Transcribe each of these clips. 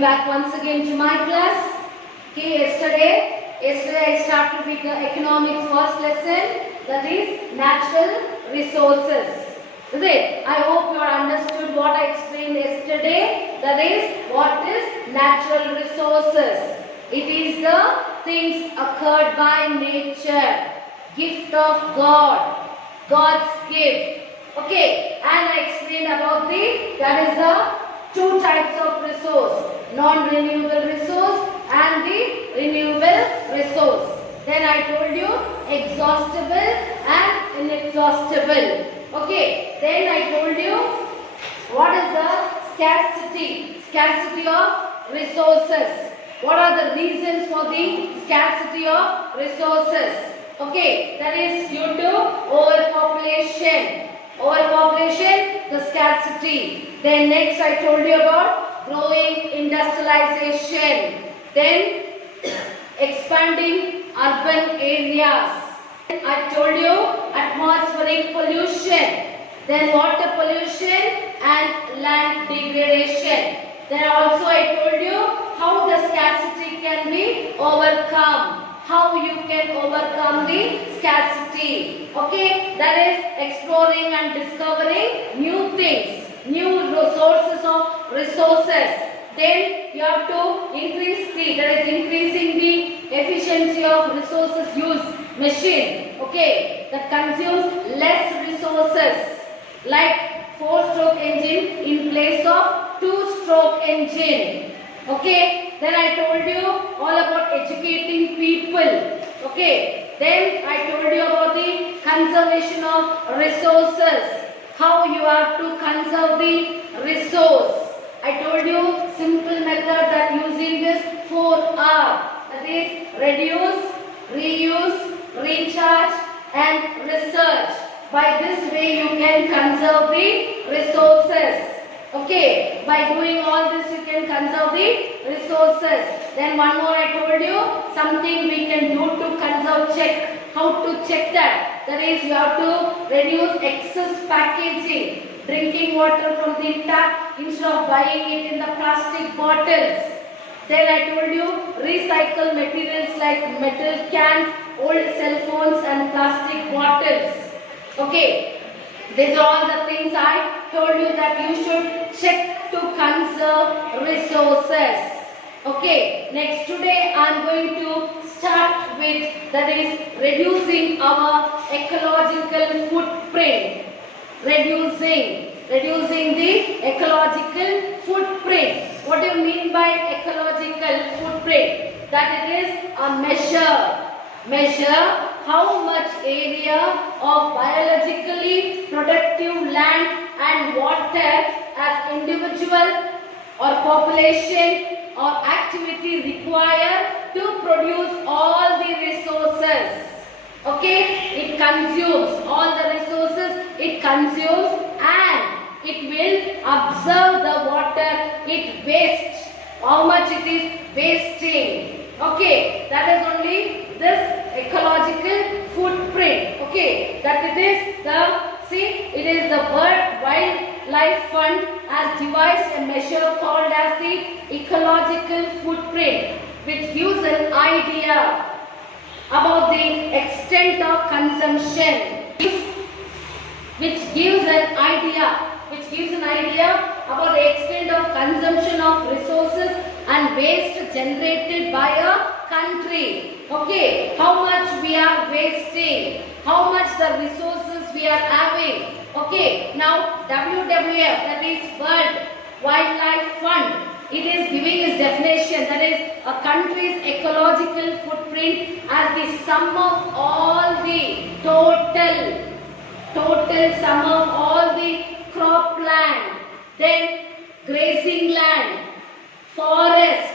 Welcome back once again to my class. Okay, yesterday I started with the economics first lesson, that is natural resources. Is it? I hope you understood what I explained yesterday. That is, what is natural resources? It is the things occurred by nature, gift of God, God's gift. Okay, and I explained about that is the two types of resource, non-renewable resource and the renewable resource. Then I told you exhaustible and inexhaustible. Okay, then I told you what is the scarcity of resources. What are the reasons for the scarcity of resources? Okay, that is due to overpopulation. The scarcity. Then next I told you about growing industrialization. Then expanding urban areas. Then I told you atmospheric pollution. Then water pollution and land degradation. Then also I told you how the scarcity can be overcome. How you can overcome the scarcity. Okay, that is exploring and discovering new things, new sources of resources. Then you have to increasing the efficiency of resources use machine. Okay, that consumes less resources, like 4-stroke engine in place of 2-stroke engine. Okay, then I told you all about educating people. Okay, then I told you about the conservation of resources, how you have to conserve the resource. I told you simple method that using this 4R, that is reduce, reuse, recharge and research. By this way you can conserve the resources. Okay, by doing all this you can conserve the resources. Then one more I told you, something we can do to conserve, check. How to check that? That is, you have to reduce excess packaging. Drinking water from the tap instead of buying it in the plastic bottles. Then I told you, recycle materials like metal cans, old cell phones and plastic bottles. Okay. These are all the things I told you that you should check to conserve resources. Okay, next today I am going to start with, that is, reducing our ecological footprint. Reducing the ecological footprint. What do you mean by ecological footprint? That it is a measure how much area of biologically productive land and water as individual or population or activity require to produce all the resources. Okay, it consumes all the resources, it consumes and it will absorb the water, it wastes, how much it is wasting. Okay, that is only this ecological footprint. Okay, that it is the World Wildlife Fund has devised a measure called as the ecological footprint, which gives an idea about the extent of consumption, which gives an idea about the extent of consumption of resources and waste generated by a country. Okay, how much we are wasting, how much the resources we are having. Okay, now WWF, that is World Wildlife Fund, it is giving its definition, that is a country's ecological footprint as the sum of all the total sum of all the cropland, then grazing land, forest,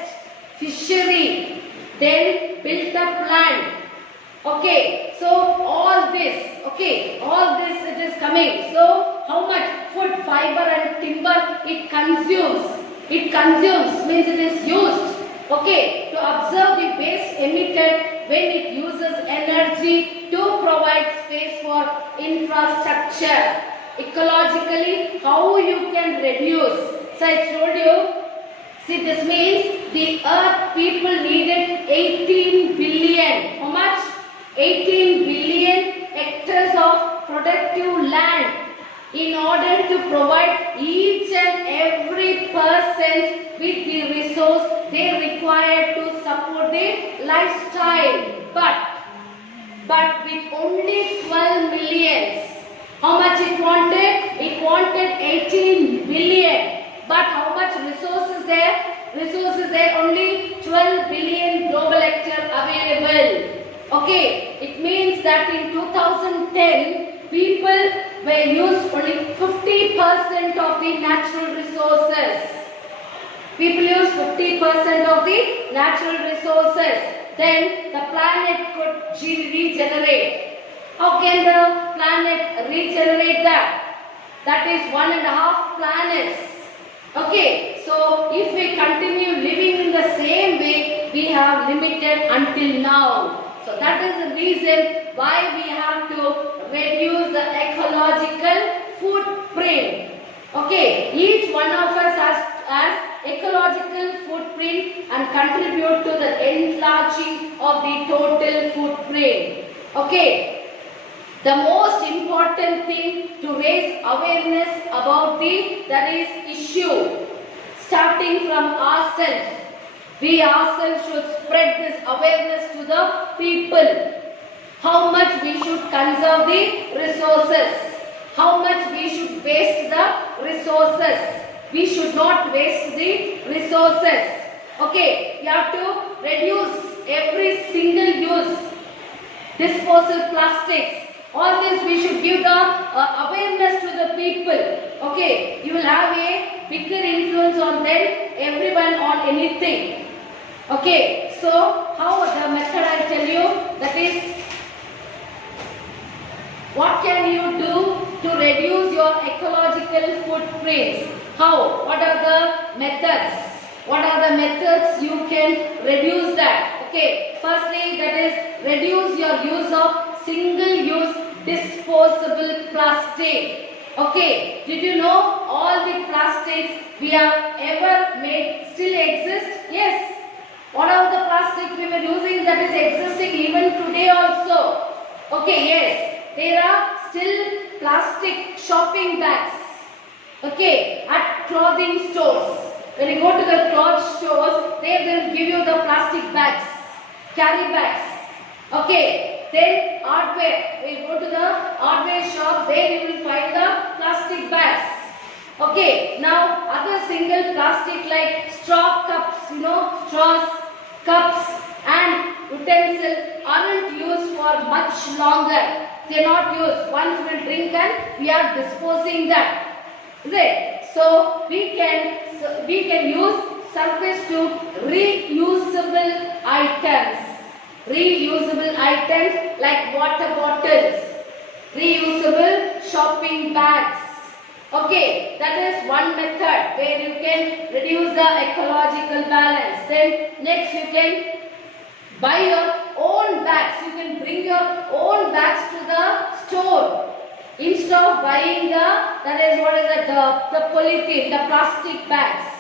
fishery, then built up land. Okay, so all this it is coming. So how much food, fiber and timber it consumes? It consumes means it is used. Okay, to absorb the waste emitted when it uses energy to provide space for infrastructure. Ecologically, how you can reduce? So I told you See, this means the earth people needed 18 billion. How much? 18 billion hectares of productive land in order to provide each and every person with the resource they require to support their lifestyle. But with only 12 millions. How much it wanted? It wanted 18 billion. But how much resources there? Resources there only 12 billion global hectare available. Okay, it means that in 2010, people were used only 50% of the natural resources. People use 50% of the natural resources. Then the planet could regenerate. How can the planet regenerate that? That is 1.5 planets. Okay, so if we continue living in the same way, we have limited until now. So that is the reason why we have to reduce the ecological footprint. Okay, each one of us has ecological footprint and contribute to the enlarging of the total footprint. Okay, the most important thing to raise awareness about that is issue, starting from ourselves. We ourselves should spread this awareness to the people. How much we should conserve the resources. How much we should waste the resources. We should not waste the resources. Okay, we have to reduce every single use disposal plastics. All this we should give the awareness to the people. Okay, you will have a bigger influence on them, everyone on anything. Okay, so how the method I tell you, that is, what can you do to reduce your ecological footprints? How? What are the methods? What are the methods you can reduce that? Okay, firstly, that is, reduce your use of single-use disposable plastic. Okay, did you know all the plastics we have ever made still exist? Yes. What are the plastic we were using that is existing even today also? Okay, yes. There are still plastic shopping bags. Okay, at clothing stores. When you go to the cloth stores, they will give you the plastic bags, carry bags. Okay, then hardware. When you go to the hardware shop, there you will find the plastic bags. Okay, now other single plastic like straw cups, straws, cups and utensils aren't used for much longer. They are not used. Once we drink and we are disposing that. Is it? So we can use surface to reusable items. Reusable items like water bottles. Reusable shopping bags. Okay, that is one method where you can reduce the ecological balance. Then next you can buy your own bags. You can bring your own bags to the store. Instead of buying the polythene, the plastic bags.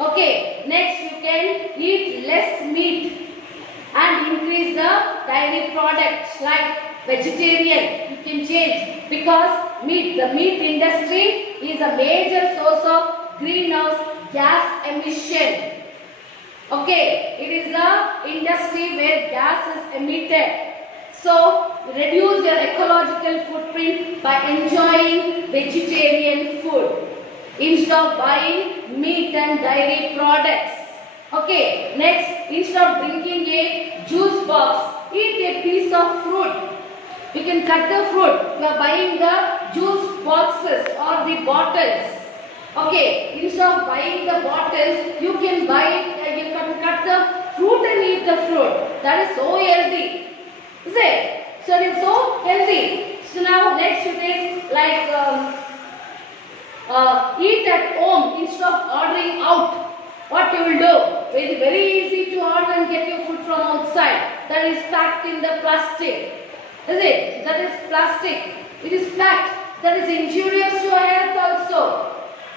Okay, next you can eat less meat and increase the dairy products like vegetarian. You can change because the meat industry is a major source of greenhouse gas emission. Okay, it is the industry where gas is emitted. So, reduce your ecological footprint by enjoying vegetarian food instead of buying meat and dairy products. Okay, next, instead of drinking a juice box, eat a piece of fruit. You can cut the fruit. You are buying the juice boxes or the bottles. Okay, instead of buying the bottles, you can cut the fruit and eat the fruit. That is so healthy. Is it? So it is so healthy. So now next it is like eat at home instead of ordering out. What you will do? It is very easy to order and get your food from outside. That is packed in the plastic. Is it? That is plastic. It is packed. That is injurious to your health also.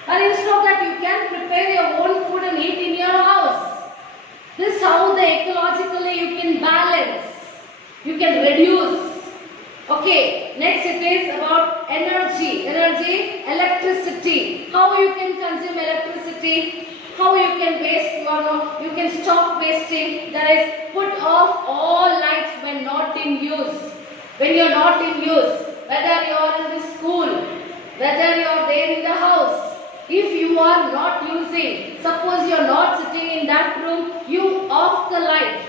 And instead of that, you can prepare your own food and eat in your ecologically you can balance, you can reduce. Okay, next it is about energy. Energy, electricity. How you can consume electricity? How you can waste or no? You can stop wasting. That is, put off all lights when not in use. When you are not in use, whether you are in the school, whether you are there in the house, if you are not using, suppose you are not sitting in that room, you off the light,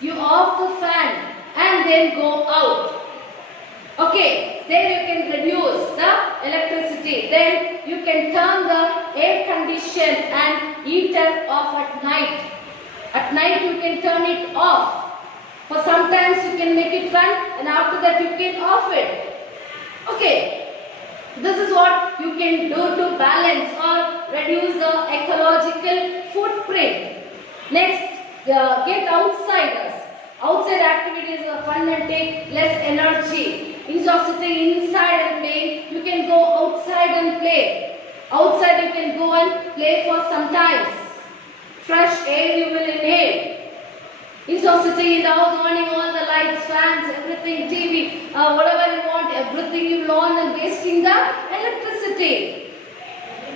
you off the fan, and then go out. Okay, then you can reduce the electricity. Then you can turn the air condition and heater off at night. At night you can turn it off. For sometimes you can make it run, and after that you can off it. Okay, this is what you can do to balance or reduce the ecological footprint. Next, get outsiders. Outside activities are fun and take less energy. Instead of sitting inside and playing, you can go outside and play. Outside you can go and play for some time. Fresh air you will inhale. Instead of sitting in the house on all the lights, fans, everything, TV, whatever you want, everything you will on and wasting the electricity.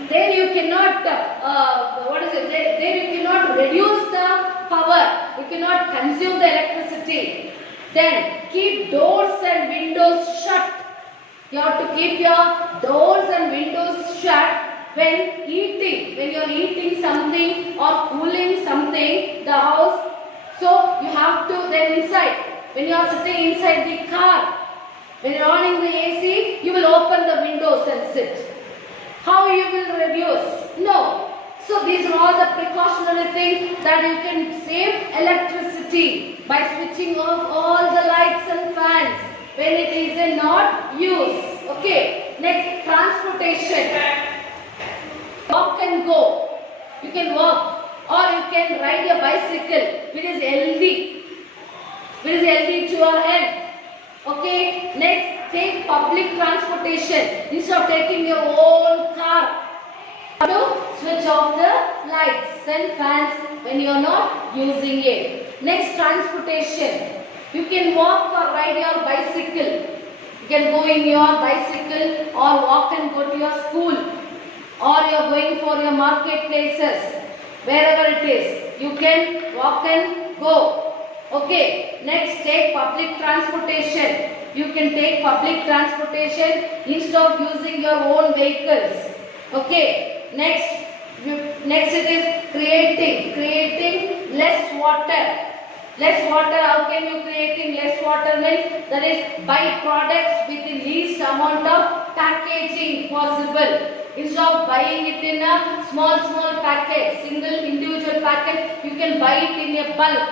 There you cannot, there you cannot reduce the power. You cannot consume the electricity. Then keep doors and windows shut. You have to keep your doors and windows shut when eating. When you are eating something or cooling something, the house. So you have to then inside. When you are sitting inside the car, when you are on the AC, you will open the windows and sit. How you will reduce? No. So these are all the precautionary things that you can save electricity by switching off all the lights and fans when it is in not use. Okay. Next, transportation. Walk and go. You can walk or you can ride a bicycle. It is healthy. It is healthy to your health. Okay. Next, take public transportation instead of taking your own car. To switch off the lights and fans when you are not using it. Next, transportation. You can walk or ride your bicycle. You can go in your bicycle or walk and go to your school, or you are going for your marketplaces. Wherever it is, you can walk and go. Okay. Next, take public transportation. You can take public transportation instead of using your own vehicles. Okay. Next it is creating less water. Less water, how can you creating less water? Means that is buy products with the least amount of packaging possible. Instead of buying it in a small packet, single individual packet, you can buy it in a bulk.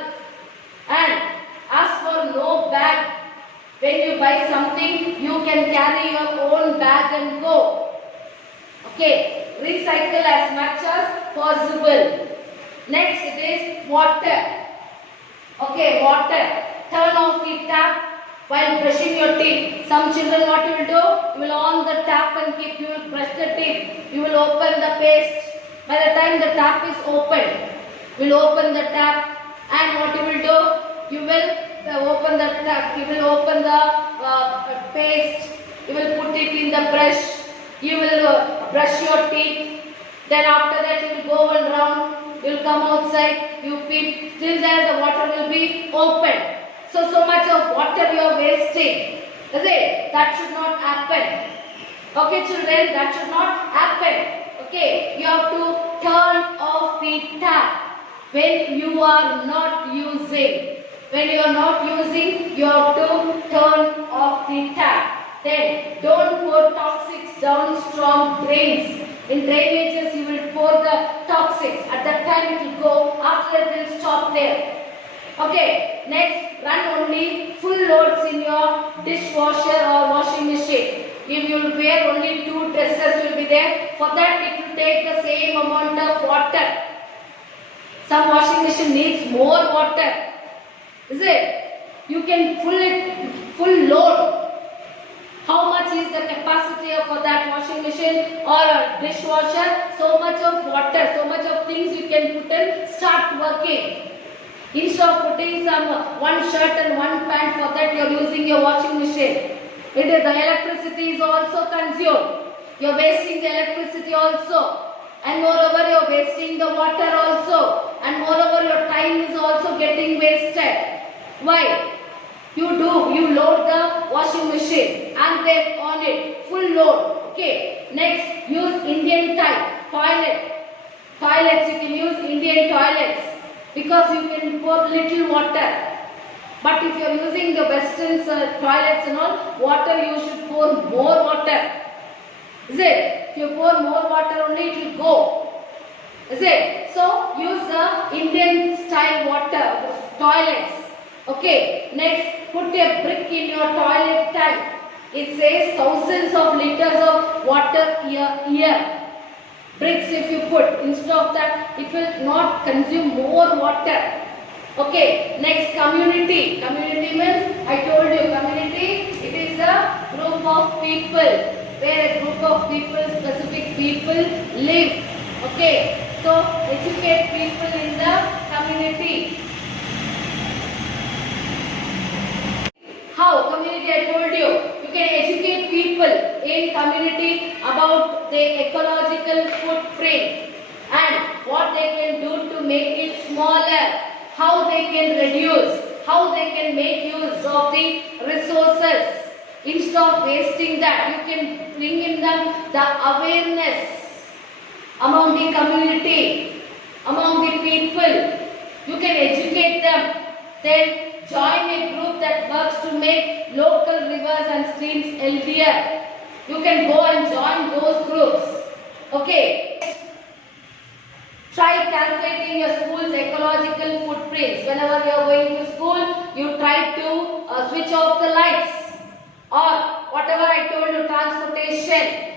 And ask for no bag. When you buy something, you can carry your own bag and go. Okay. Recycle as much as possible. Next it is water. Okay, water. Turn off the tap while brushing your teeth. Some children, what you will do? You will on the tap and keep. You will brush the teeth. You will open the paste. By the time the tap is open, you will open the tap, and what you will do? You will open the tap. You will open the paste. You will put it in the brush. You will brush your teeth. Then after that you will go and round. You will come outside. You peep. Till then the water will be open. So much of water you are wasting. Is it? That should not happen. Okay children, that should not happen. Okay. You have to turn off the tap when you are not using. When you are not using, you have to turn off the tap. Then don't pour toxics down strong drains. In drainages you will pour the toxics. At that time it will go. After that it will stop there. Okay. Next, run only full loads in your dishwasher or washing machine. If you will wear only 2 dresses will be there. For that it will take the same amount of water. Some washing machine needs more water. Is it? You can full load. How much is the capacity for that washing machine or a dishwasher? So much of water, so much of things you can put in, start working. Instead of putting one shirt and one pant, for that you are using your washing machine. It is the electricity is also consumed. You are wasting the electricity also. And moreover, you are wasting the water also. And moreover, your time is also getting wasted. Why? You load the washing machine and then on it, full load. Okay. Next, use Indian type toilet. Toilets, you can use Indian toilets because you can pour little water. But if you are using the Western toilets and all, water you should pour more water. Is it? If you pour more water only, it will go. Is it? So, use the Indian style water, toilets. Okay. Next, put a brick in your toilet tank. It says thousands of liters of water a year. Bricks if you put, instead of that, it will not consume more water. Okay. Next, community. Community means, I told you, community, it is a group of people. Where a group of people, specific people live. Okay. So, educate people in the community. How? Community, I told you. You can educate people in community about the ecological footprint and what they can do to make it smaller, how they can reduce, how they can make use of the resources. Instead of wasting that, you can bring in them the awareness among the community, among the people. You can educate them. Then join a group that works to make local rivers and streams healthier. You can go and join those groups. Okay. Try calculating your school's ecological footprints. Whenever you are going to school, you try to switch off the lights. Or whatever I told you, transportation,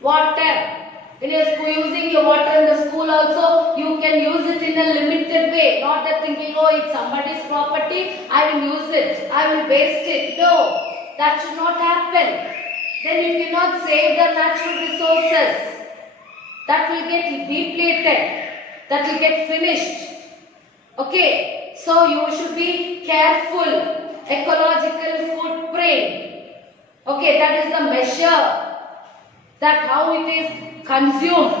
water. When you are using your water in the school also, you can use it in a limited way. Not that thinking, oh, it's somebody's property, I will use it, I will waste it. No, that should not happen. Then you cannot save the natural resources. That will get depleted. That will get finished. Okay, so you should be careful. Ecological footprint. Okay, that is the measure that how it is consumed,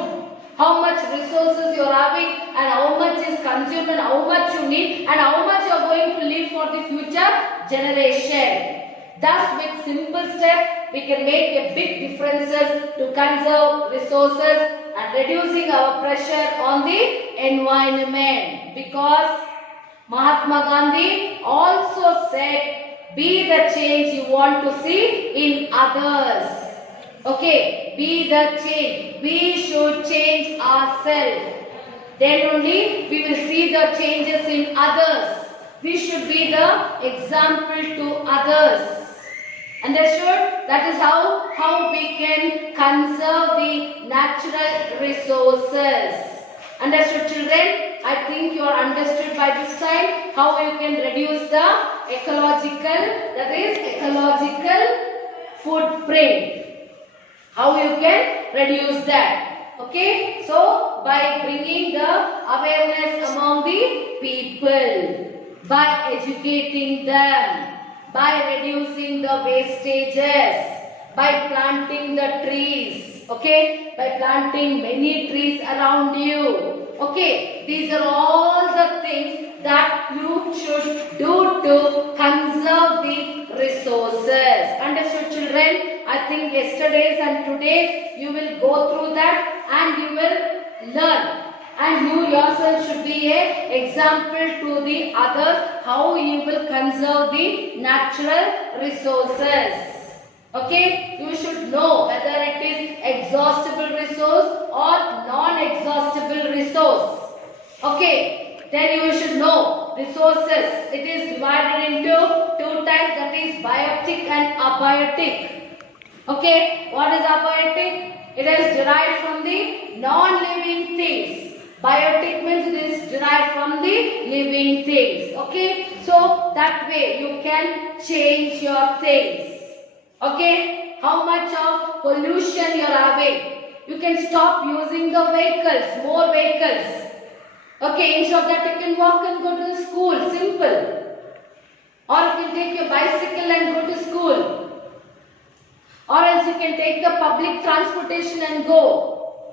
how much resources you are having and how much is consumed and how much you need and how much you are going to leave for the future generation. Thus, with simple steps, we can make a big differences to conserve resources and reducing our pressure on the environment. Because Mahatma Gandhi also said, be the change you want to see in others. Okay, be the change. We should change ourselves. Then only we will see the changes in others. We should be the example to others. Understood? That is how we can conserve the natural resources. Understood, children? I think you are understood by this time how you can reduce the ecological footprint. How you can reduce that. Okay? So, by bringing the awareness among the people, by educating them, by reducing the wastages, by planting the trees, okay, by planting many trees around you. Okay, these are all the things that you should do to conserve the resources. Understood, children? I think yesterday's and today's you will go through that and you will learn. And you yourself should be an example to the others how you will conserve the natural resources. Okay, you should know whether it is exhaustible resource or non-exhaustible resource. Okay, then you should know resources. It is divided into two types, that is biotic and abiotic. Okay, what is abiotic? It is derived from the non-living things. Biotic means it is derived from the living things. Okay, so that way you can change your things. Okay, how much of pollution you are having? You can stop using the vehicles, more vehicles. Okay, instead of that you can walk and go to the school, simple. Or you can take your bicycle and go to school. Or else you can take the public transportation and go.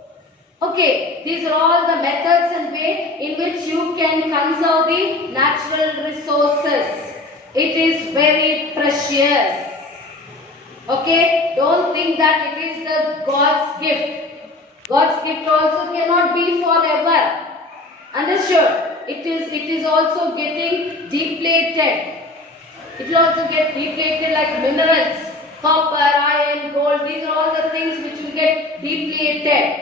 Okay, these are all the methods and way in which you can conserve the natural resources. It is very precious. Okay, don't think that it is the God's gift. God's gift also cannot be forever. Understood? It is also getting depleted. It will also get depleted like minerals, copper, iron, gold. These are all the things which will get depleted.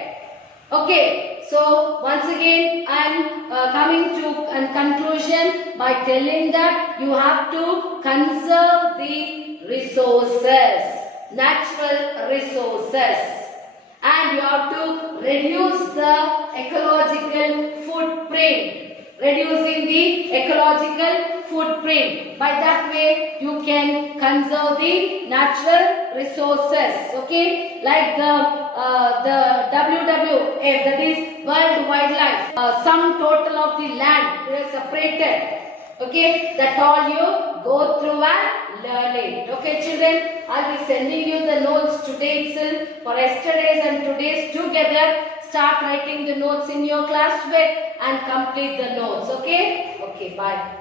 Okay, so once again I am coming to a conclusion by telling that you have to conserve the resources, natural resources. And you have to reduce the ecological footprint. Reducing the ecological footprint. By that way, you can conserve the natural resources. Okay, like the WWF, that is World Wildlife. Sum total of the land is separated. Okay, that all you go through and learn it. Okay, children, I'll be sending you the notes today itself for yesterday's and today's together. Start writing the notes in your classwork and complete the notes. Okay? Okay, bye.